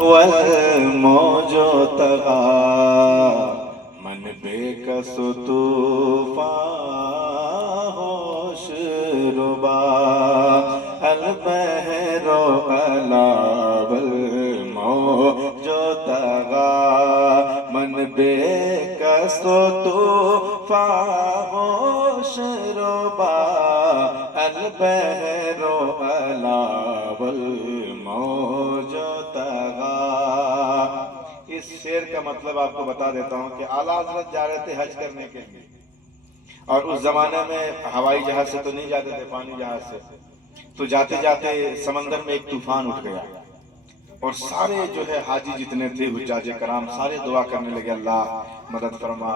والموج طغى من بے کس طوفان ہوش ربا البحر علا والموج طغى من بے کس طوفان ہوش ربا البحر علا والموج طغى۔ اس شعر کا مطلب آپ کو بتا دیتا ہوں کہ اعلیٰ حضرت جا رہے تھے حج کرنے کے لیے، اور اس زمانے میں ہوائی جہاز سے تو نہیں جاتے تھے، پانی جہاز سے، تو جاتے جاتے سمندر میں ایک طوفان اٹھ گیا، اور سارے جو ہے حاجی جتنے تھے حجاج کرام سارے دعا کرنے لگے، اللہ مدد فرما،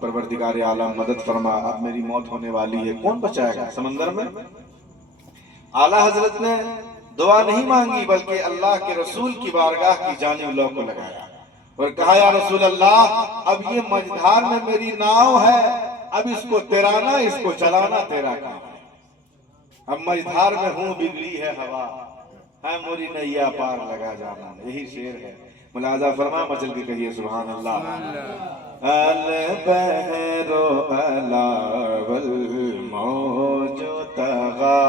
پروردگار عالم مدد فرما، اب میری موت ہونے والی ہے، کون بچائے گا سمندر میں؟ اعلیٰ حضرت نے دعا نہیں مانگی بلکہ اللہ کے رسول کی بارگاہ کی جانب لو کو لگایا اور کہا یا رسول اللہ، اب یہ مجدھار میں میری ناؤ ہے، اب اس کو تیرانا، اس کو چلانا تیرا کام ہے، اب مجدھار میں ہوں بگڑی ہے ہوا، ہے موری نیا پار لگا جانا۔ یہی شعر ہے، ملاحظہ فرما، مچل کے کہیے سبحان اللہ۔ البحر علا والموج طغى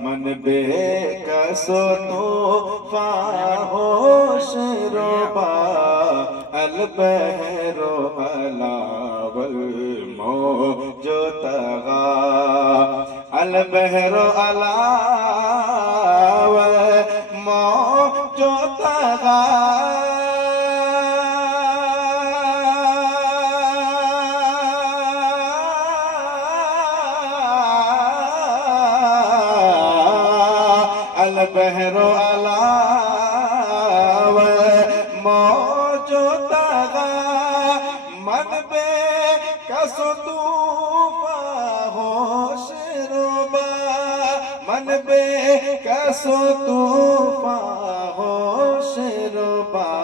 من بے کس طوفان ہوش ربا البحر علا والموج طغى البحر علا والموج طغى البحر علا والموج طغى من بے کس طوفان ہوش ربا من بے کس طوفان ہوش ربا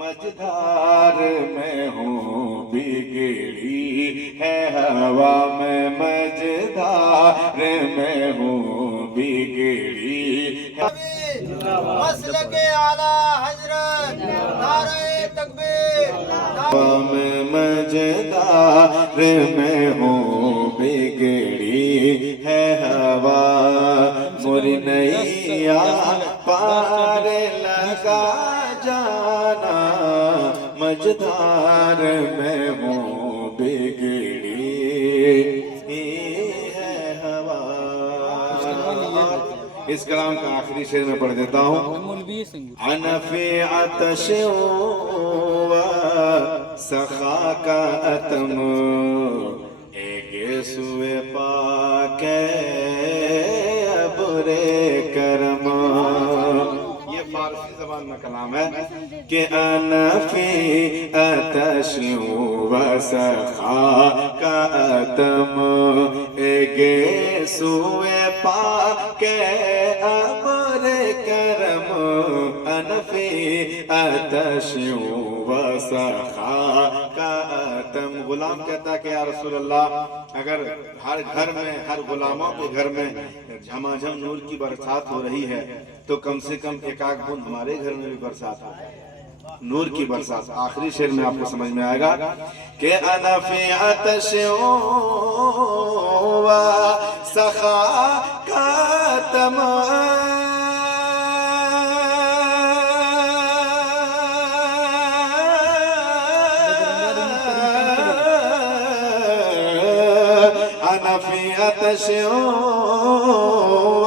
مجدھار میں ہوں بگڑی ہے ہوا میں مجدھار میں ہوں بگڑی مسلک اعلیٰ حضرت نعرہ تکبیر میں مجدار میں ہوں بگڑی ہے ہوا موری نیا پار لگا جانا مجدار میں ہوں بگڑی ہے ہوا۔ اس کلام کا آخری شعر میں پڑھ دیتا ہوں۔ انا فی عطش و سخاک اتم ایک سوئے پاک ابر کرم، یہ فارسی زبان میں کلام ہے کہ انا فی عطش و سخاک اتم ایک سوئے پاک ابر کرم انا فی عطش و سخاک اتم۔ غلام کہتا ہے کہ یا رسول اللہ، اگر ہر گھر میں، ہر غلاموں کے گھر میں جھماجھم نور کی برسات ہو رہی ہے تو کم سے کم ایک آدھ بوند ہمارے گھر میں بھی برسات ہو نور کی برسات۔ آخری شعر میں آپ کو سمجھ میں آئے گا کہ انا فی عطش و سخاک اتم انا فی عطش و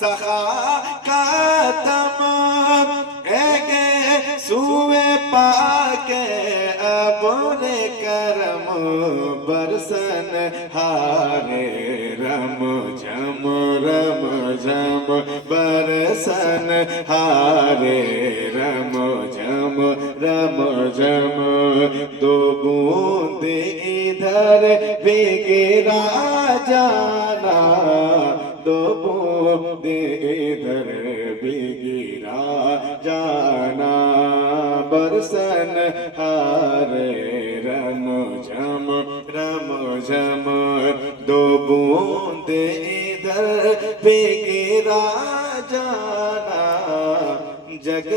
سخاک اتم ایک سوئے پاک ابر کرم برسن ہارے رم جھم برسن ہارے رم جھم دو بوند ادھر بگڑا جانا دو بوند ادھر بگڑا جانا برسن ہارے رم جھم دو بوند ادھر بگڑا جانا جگ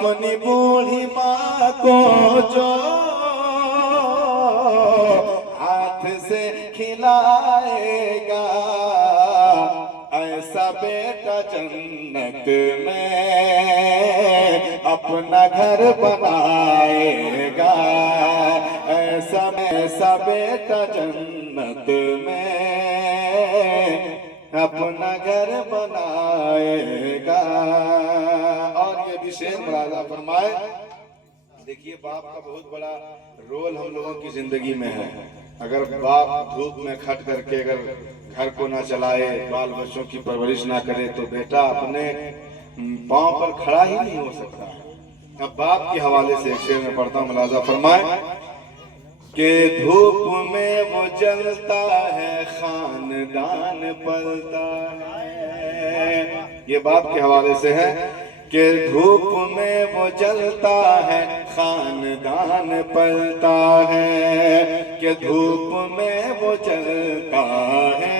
اپنی بوڑھی ماں کو جو ہاتھ سے کھلائے گا، ایسا بیٹا جنت میں اپنا گھر بنائے گا، ایسا بیٹا جنت میں اپنا گھر بنائے گا۔ اور یہ بھی شعر ملاحظہ فرمائے، دیکھیے باپ کا بہت بڑا رول ہم لوگوں کی زندگی میں ہے۔ اگر باپ دھوپ میں کھٹ کر کے اگر گھر کو نہ چلائے، بال بچوں کی پرورش نہ کرے تو بیٹا اپنے پاؤں پر کھڑا ہی نہیں ہو سکتا۔ اب باپ کے حوالے سے ایک شعر میں پڑھتا ہوں، ملاحظہ فرمائے کہ دھوپ میں وہ جلتا ہے خاندان پلتا ہے، یہ باپ کے حوالے سے ہے کہ دھوپ میں وہ جلتا ہے خاندان پلتا ہے، کہ دھوپ میں وہ جلتا ہے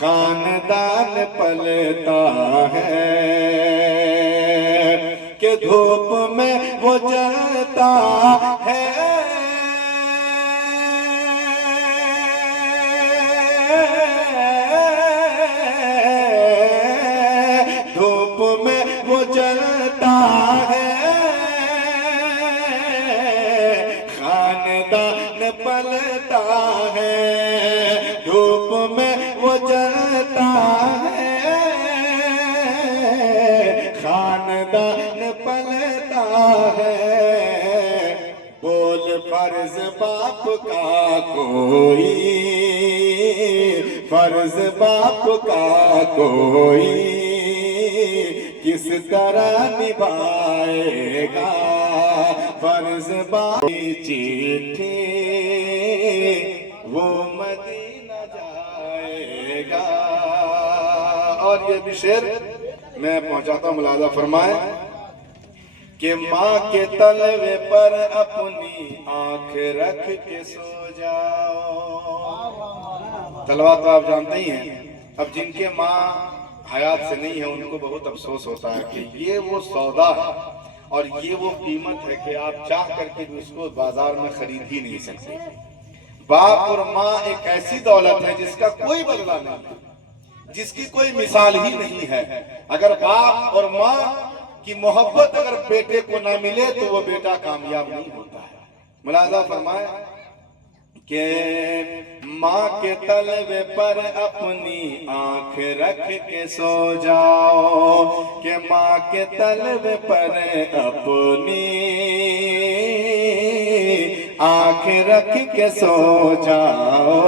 خاندان پلتا ہے، کہ دھوپ میں وہ جلتا ہے جلتا ہے خاندان پلتا ہے، دھوپ میں وہ جلتا ہے خاندان پلتا ہے، بول فرض باپ کا کوئی، فرض باپ کا کوئی کس طرح نبھائے گا، فرض باپ کی چٹھی وہ مدینہ جائے گا۔ اور یہ بھی شعر میں پہنچاتا ہوں، ملاحظہ فرمائے کہ ماں کے تلوے پر اپنی آنکھ رکھ کے سو جاؤ۔ تلوا تو آپ جانتے ہی ہیں، اب جن کے ماں حیات سے نہیں ہے ان کو بہت افسوس ہوتا ہے کہ یہ وہ سودا ہے اور یہ وہ قیمت ہے کہ آپ چاہ کر کے بھی اس کو بازار میں خرید ہی نہیں سکتے۔ باپ اور ماں ایک ایسی دولت ہے جس کا کوئی بدلہ نہیں ہے، جس کی کوئی مثال ہی نہیں ہے۔ اگر باپ اور ماں کی محبت اگر بیٹے کو نہ ملے تو وہ بیٹا کامیاب نہیں ہوتا ہے۔ ملاحظہ فرمائے کہ ماں کے تلوے پر اپنی آنکھ رکھ کے سو جاؤ، کہ ماں کے تلوے پر اپنی آنکھ رکھ کے سو جاؤ۔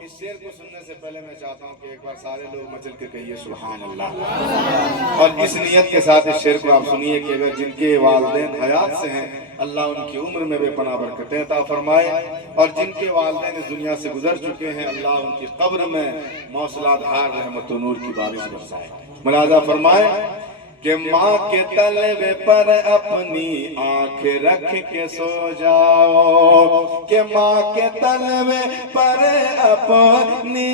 اس شعر کو سننے سے پہلے میں چاہتا ہوں کہ ایک بار سارے لوگ مچل کے کہیے سبحان اللہ، اور اس نیت کے ساتھ اس شعر کو آپ سنیے کہ اگر جن کے والدین حیات سے ہیں اللہ ان کی عمر میں بے پناہ برکتیں عطا فرمائے، اور جن کے والدین اس دنیا سے گزر چکے ہیں اللہ ان کی قبر میں موصلات ہار رحمت و نور کی بارش برسائے۔ ملاحظہ فرمائے کہ ماں کے تلوے پر اپنی آنکھ رکھ کے سو جاؤ، کہ ماں کے تلوے پر اپنی